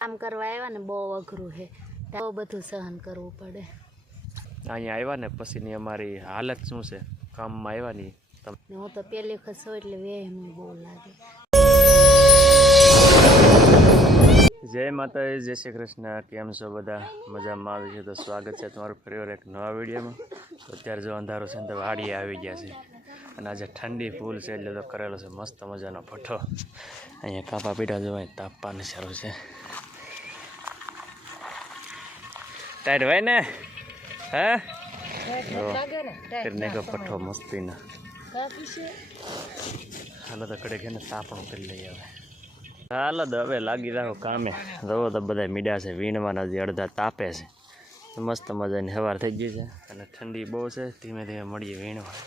કામ કરવા આવ્યા ને બહુ અઘરું છે, બહુ બધું સહન કરવું પડે. અહીંયા આવ્યા ને પછીની અમારી હાલત શું છે કામમાં આવ્યાની ને હું તો પહેલી વખત છું એટલે વેહ મને બહુ લાગે. જય માતાજી, જય શ્રી કૃષ્ણ. કેમ છો બધા? મજામાં આવી છે તો સ્વાગત છે તમારું ફરીવાર એક નવા વિડીયોમાં. તો અત્યારે જો અંધારો છે ને તો વાડીએ આવી ગયા છે અને આજે ઠંડી ફૂલ છે એટલે તો કરેલો છે મસ્ત મજાનો ભઠ્ઠો. અહીંયા કાપા પીડા જોવાય તાપવાનું સારું છે. ટાઈટ હોય ને હે નાખો ભઠ્ઠો મસ્તીનો. હાલો તો કડે ને તાપણું કરી લઈએ હવે. હાલો તો હવે લાગી રાખો કામે. રવો તો બધા મીડા છે વીણવાના, જે અડધા તાપે છે. મસ્ત મજાની સવાર થઈ ગઈ છે અને ઠંડી બહુ છે. ધીમે ધીમે મળીએ વીણવા.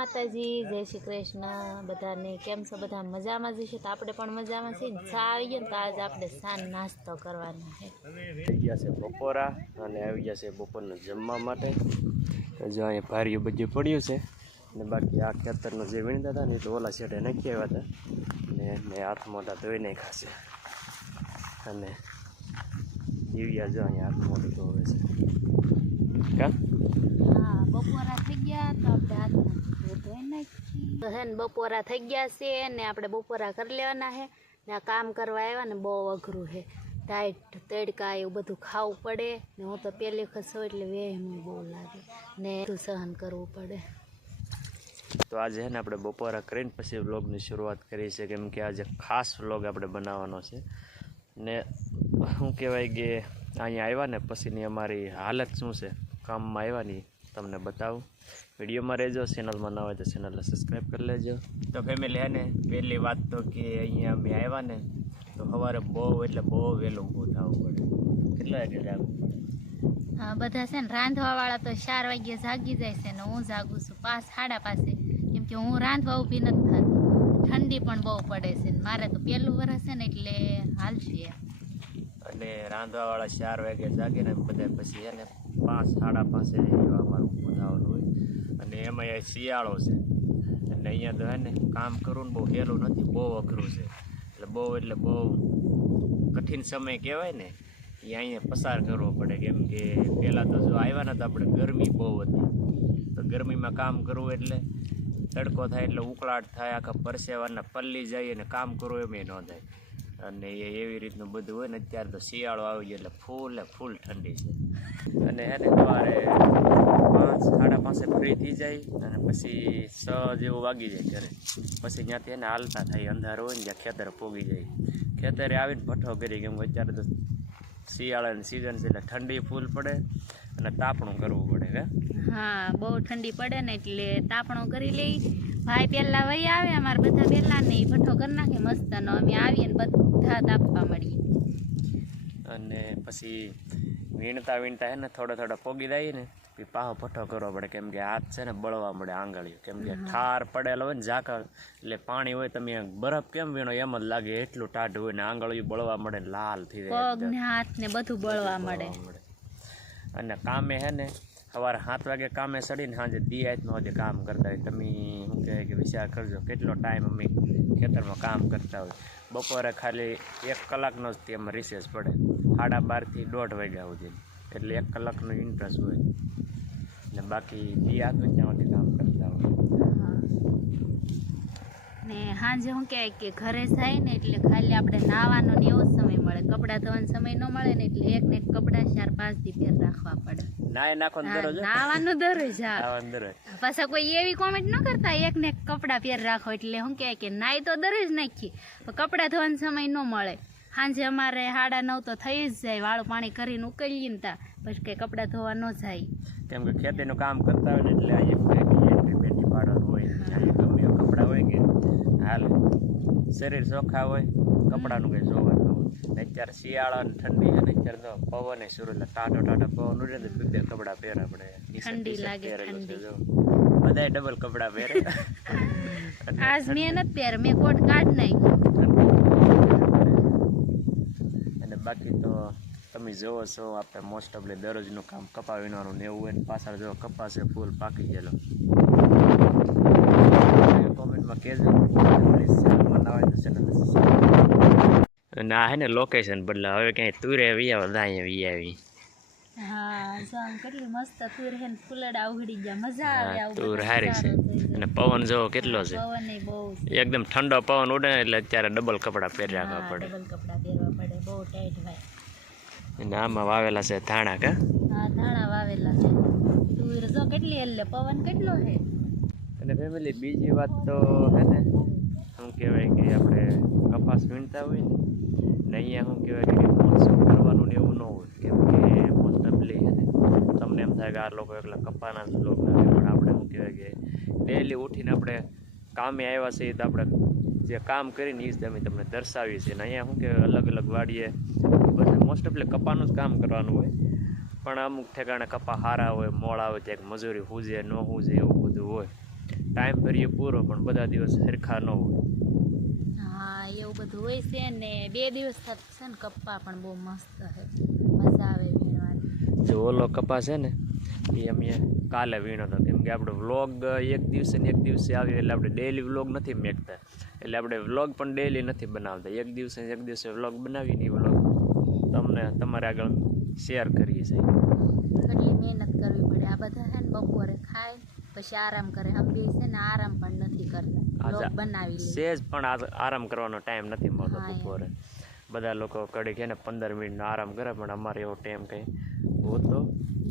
માતાજી, જય શ્રી કૃષ્ણ બધાને. કેમ છો? બધા મજામાં જ છે? તો આપણે પણ મજામાં છીએ ને. ચા આવી ગયો ને તો આજે આપણે સાંજ નાસ્તો કરવાનો છે. થઈ ગયા છે બપોરા અને આવી ગયા છે બપોરનું જમવા માટે. તો જો અહીંયા ભાર્યું બધું પડ્યું છે અને બાકી આ ખેતરનું જે વીણતા હતા ને તો ઓલા છેડે નાખી આવ્યા હતા ને મેં હાથ મોટા ધોઈ નાખ્યા છે. અને જીવ્યા જો અહીંયા હાથ મોટું ધોવે છે. કા બપોરા થઈ ગયા તો આપણે હાથ ધોઈ નાખીએ. તો હે ને બપોરા થઈ ગયા છે ને આપણે બપોરા કરી લેવાના છે ને આ કામ કરવા આવ્યા ને બહુ અઘરું છે. ટાઈટ તડકા એવું બધું ખાવું પડે ને હું તો પહેલી વખત છું એટલે વેહ મને બહુ લાગે ને બધું સહન કરવું પડે. તો આજે છે ને આપણે બપોરા કરીને પછી વ્લોગની શરૂઆત કરી છે, કેમ કે આજે ખાસ વ્લોગ આપણે બનાવવાનો છે. ને શું કહેવાય કે અહીંયા આવ્યા ને પછીની અમારી હાલત શું છે કામમાં આવ્યાની તમને બતાવું. વિડીયોમાં રહેજો. ચેનલમાં ના હોય તો ચેનલને સબસ્ક્રાઈબ કરી લેજો. તો ફેમિલી હે ને પહેલી વાત તો કે અહીંયા અમે આવ્યા ને તો સવારે બહુ એટલે બહુ વહેલું ઊભું થવું પડે. કેટલા વાગે જાગવું પડે? હા, બધા છે ને રાંધવાવાળા તો 4 વાગ્યે જાગી જાય છે ને હું જાગું છું 5-5:30, કેમ કે હું રાંધવા ઊભી નથી થતી. ઠંડી પણ બહુ પડે છે ને મારે તો પહેલું વરસ છે ને એટલે હાલશે. અને રાંધવાવાળા 4 વાગે જાગે ને બધા પછી એને 5-5:30 એવા અમારું ઊભું થવાનું હોય. અને એમાં એ શિયાળો છે અને અહીંયા તો હે ને કામ કરવું ને બહુ સહેલું નથી, બહુ અઘરું છે. એટલે બહુ કઠિન સમય કહેવાય ને એ અહીંયા પસાર કરવો પડે, કેમ કે પહેલાં તો જો આવ્યા ને તો આપણે ગરમી બહુ હતી. તો ગરમીમાં કામ કરવું એટલે તડકો થાય એટલે ઉકળાટ થાય, આખા પરસેવાના પલ્લી જાય અને કામ કરવું એમ ન થાય. અને એવી રીતનું બધું હોય ને. અત્યારે તો શિયાળો આવી ગયો એટલે ફૂલ ઠંડી છે. અને હે ને સવારે 5-5:30 ફ્રી થઈ જાય અને પછી 6 જેવું વાગી જાય ઘરે. પછી ત્યાંથી એને હાલતા થાય, અંધારો હોય ને ત્યાં ખેતર પોગી જાય. ખેતરે આવીને ભઠ્ઠો કરી, કેમ કે અત્યારે તો શિયાળાની સિઝન છે એટલે ઠંડી ફૂલ પડે અને તાપણું કરવું પડે. હે હા, બહુ ઠંડી પડે ને એટલે તાપણું કરી લઈ. ભાઈ પહેલા વહી આવે, અમારે બધા પહેલા ને ભઠ્ઠો કરી નાખે મસ્તનો. અમે આવીએ ને બધા તાપવા મળીએ. અને પછી વીણતા હે ને થોડા પોગી જાય ને પછી પાછો ભઠ્ઠો કરવો પડે, કેમ કે હાથ છે ને બળવા મળે આંગળીઓ. કેમ કે ઠાર પડેલો હોય ને ઝાકળ એટલે પાણી હોય, તમે બરફ કેમ વીણો એમ જ લાગે, એટલું ટાઢું હોય ને આંગળીઓ બળવા મળે, લાલ થઈ જાય, પગ ને હાથ ને બધું બળવા મળે. અને કામે હે ને સવારે 7 વાગે કામે ચડીને સાંજે 2 રાતનો હજી કામ કરતા હોય. તમે શું કહેવાય કે વિચાર કરજો કેટલો ટાઈમ અમે ખેતરમાં કામ કરતા હોય. બપોરે ખાલી 1 કલાકનો જ તેમાં રિસેસ પડે, 12:30 થી 1:30 વાગ્યા સુધી, એટલે 1 કલાકનો ઇન્ટરેસ્ટ હોય ને બાકી 2 હાથમાં ત્યાં સુધી કામ કરતા હોય. ને સાંજે શું કહેવાય કે ઘરે જાય ને એટલે ખાલી આપણે નાહવાનો ને એવો સમય મળે, કપડાં ધોવાનો સમય ન મળે ને એટલે એક ને એક કપડાં 4-5 દી ફેર રાખવા પડે. નાહવાનું દરરોજ. પાછા કોઈ એવી કોમેન્ટ ન કરતા એક ને એક કપડાં ફેર રાખો, એટલે શું કહેવાય કે નાઈ તો દરરોજ નાખીએ કપડાં ધોવાનો સમય ન મળે. સાંજે અમારે 9:30 તો થઈ જ જાય, વાળું પાણી કરીને ઉકળીએ ને પછી કંઈ કપડાં ધોવા ન જાય, કેમ કે ખેતીનું કામ કરતા હોય ને એટલે પાડવાનું હોય અહીંયા ગમે એવા કપડાં હોય કે હાલ શરીર ચોખ્ખા હોય કપડાનું કંઈ જોવાનું હોય. અત્યારે શિયાળા અને ઠંડી અને અત્યારે તો પવન શરૂ એટલે ટાટા પવન ઉડે ને બે કપડાં પહેરે આપણે ઠંડી લાગે બધા ડબલ કપડાં પહેરે. આજ મેં નથી પહેરે, મેં કોટ કાઢ નાખ્યો. અને બાકી તો તમે જોવો છો આપણે મોસ્ટ ઓફલી દરરોજનું કામ કપા વીણવાનું ને એવું હોય ને પાછળ જો કપાસ ફૂલ પાકી ગયેલો. કોમેન્ટમાં કહેજો અને આ હે ને લોકેશન બદલા હવે ક્યાંય તુરે વી આવે અહીંયા વી આવી. હા સામ કેટલી મસ્ત તુર હે ને ફૂલડા ઉગડી ગયા, મજા આવે આવું. તુર હારી છે અને પવન જોવો કેટલો છે, પવન એ બહુ એકદમ ઠંડો પવન ઉડે ને એટલે અત્યારે ડબલ કપડાં પહેરી રાખવા પડે. ડબલ કપડા પહેરવા પડે, બહુ ટાઈટ ભાઈ. અને આમાં વાવેલા છે ધાણા કા? હા ધાણા વાવેલા છે. તુર જો કેટલી એટલે પવન કેટલો છે. અને ફેમિલી બીજી વાત તો હે ને શું કહેવાય કે આપણે કપાસ વીણતા હોય ને અહીંયા શું કહેવાય કે મોસમ કરવાનું ને એવું ન હોય, કેમ કે મોસ્ટ ઓફલી હે ને તમને એમ થાય કે આ લોકો એકલા કપાના જ લોકો નથી, પણ આપણે શું કહેવાય કે ડેલી ઉઠીને આપણે કામે આવ્યા છીએ તો આપણે જે કામ કરીને એ જ અમે તમને દર્શાવીએ છીએ. ને અહીંયા શું કહેવાય અલગ અલગ વાડીએ બધે મોસ્ટ ઓફલી કપાનું જ કામ કરવાનું હોય, પણ અમુક ઠેકાણે કપા સારા હોય, મોડા હોય ત્યાં મજૂરી હુજે ન હુજે એવું બધું હોય. ટાઈમ ભરીએ પૂરો પણ બધા દિવસ સરખા ન હોય. હા એવું બધું હોય છે ને 2 દિવસ થતું છે ને કપ્પા પણ બહુ મસ્ત છે, મજા આવે વીણવાની. જો ઓલો કપા છે ને એ અમે કાલે વીણો હતો, કેમ કે આપણે વ્લોગ એક દિવસે ને એક દિવસે આવ્યો એટલે આપણે ડેઈલી વ્લોગ નથી મેકતા, એટલે આપણે વ્લોગ પણ ડેઈલી નથી બનાવતા. એક દિવસે વ્લોગ બનાવીને એ વ્લોગ તમને તમારે આગળ શેર કરીએ છીએ. કેટલી મહેનત કરવી પડે. આ બધા છે ને બપોરે ખાય પછી આરામ કરે, અમે બે છે ને આરામ પણ નથી કરતા, વ્લોગ બનાવી લે. સેજ પણ આરામ કરવાનો ટાઈમ નથી મળતો બપોરે. બધા લોકો કડી કે ને 15 મિનિટનો આરામ કરે, પણ અમારે એવો ટાઈમ કંઈ હોતો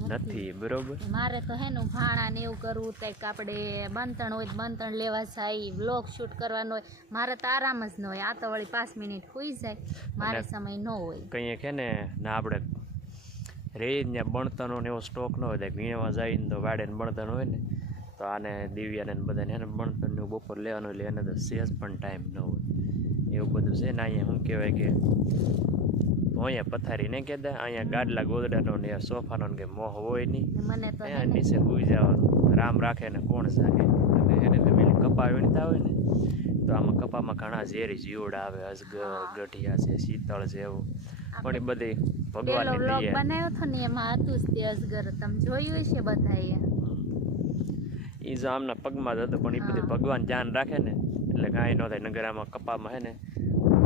નથી. બરોબર, મારે તો હે ને ભાણા ને એવું કરવું, કંઈક આપણે બંતણ હોય બંતણ લેવા જાય, વ્લોગ શૂટ કરવાનો હોય, મારે તો આરામ જ ન હોય. આ તો વળી 5 મિનિટ હોઈ જાય, મારે સમય ન હોય. કંઈ કે ને ના આપણે રહી ને બણતણો ને એવો સ્ટોક ન હોય, વીણવા જાય ને તો વાડે ને બણતણ હોય ને તો આને દિવ્યાને બધાને એને બણતણનું બપોર લેવાનું એટલે એને તો સહેજ પણ ટાઈમ ન હોય. એવું બધું છે ને અહીંયા શું કહેવાય કે અહીંયા પથારી નહીં કહેતા, અહીંયા ગાડલા ગોદડાનો ને સોફાનો ને કંઈ મોહ હોય નહીં. મને તો નીચે સૂઈ જવાનું, રામ રાખે ને કોણ જાગે. અને એને ફેમિલી કપા વીણતા હોય ને તો આમાં કપામાં ઘણા ઝેરી જીવડા આવે, અજગર, ગઢિયા છે, શીતળ છે, એવું. પણ એ બધી ભગવાનની વ્લોગ બનાવ્યો હતો ને એમાં હતું જ તે અજગર, તમે જોયું હશે બધાએ. એ જો આમના પગમાં જ હતું, પણ એ બધી ભગવાન ધ્યાન રાખે ને એટલે કાંઈ ન થાય. નગર આમાં કપામાં હે ને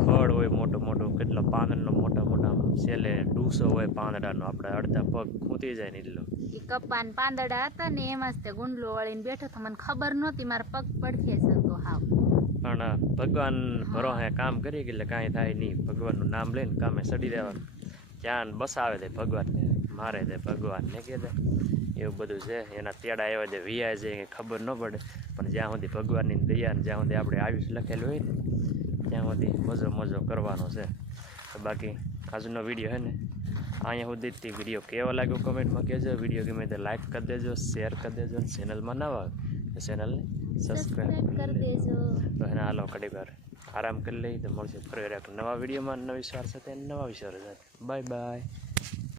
ખડ હોય મોટો મોટો, કેટલો પાંદડાનો મોટા મોટા છેલ્લે ડૂસો હોય પાંદડાનો, આપણે અડધા પગ ખૂંટી જાય ને એટલો. એ કપાન પાંદડા હતા ને એમાં જ તે ગુંડલો વળીને બેઠો તો મને ખબર નહોતી, મારા પગ પડખે જ હતો હાવ. પણ ભગવાન ભરોસે કામ કરી એટલે કાંઈ થાય નહીં. ભગવાનનું નામ લઈને કામે સડી દેવાનું, જ્યાં બસાવે તે ભગવાનને, મારે તે ભગવાનને કહે દે. એવું બધું છે. એના તેડા એવા જે વિયા છે કંઈ ખબર ન પડે, પણ જ્યાં સુધી ભગવાનની દયા ને જ્યાં સુધી આપણે આયુષ લખેલું હોય ને ત્યાં સુધી મજો કરવાનો છે. તો બાકી આજનો વિડીયો છે ને અહીંયા સુધી વિડીયો કેવો લાગ્યો કમેન્ટમાં કહેજો. વિડીયો ગમે તો લાઈક કરી દેજો, શેર કરી દેજો, અને ચેનલમાં નવા આવે તો ચેનલને સબસ્ક્રાઈબ કરી દેજો. તો એને હાલો ઘડી વાર આરામ કરી લઈ તો મળશે ફરી એક નવા વિડીયોમાં નવી વિચાર સાથે નવા વિચારો સાથે. Bye bye.